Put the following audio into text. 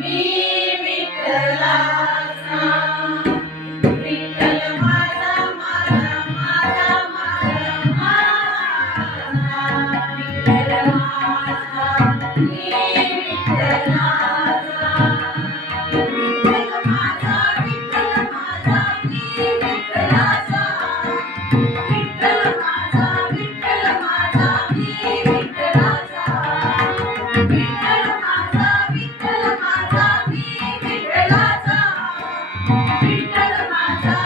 मी विठ्ठलाचा विठ्ठल माझा माझा माझा माझा माझा विठ्ठल माझा मी विठ्ठलाचा विठ्ठल माझा मी विठ्ठलाचा विठ्ठल माझा मी विठ्ठलाचा विठ्ठल माझा मी विठ्ठलाचा विठ्ठल माझा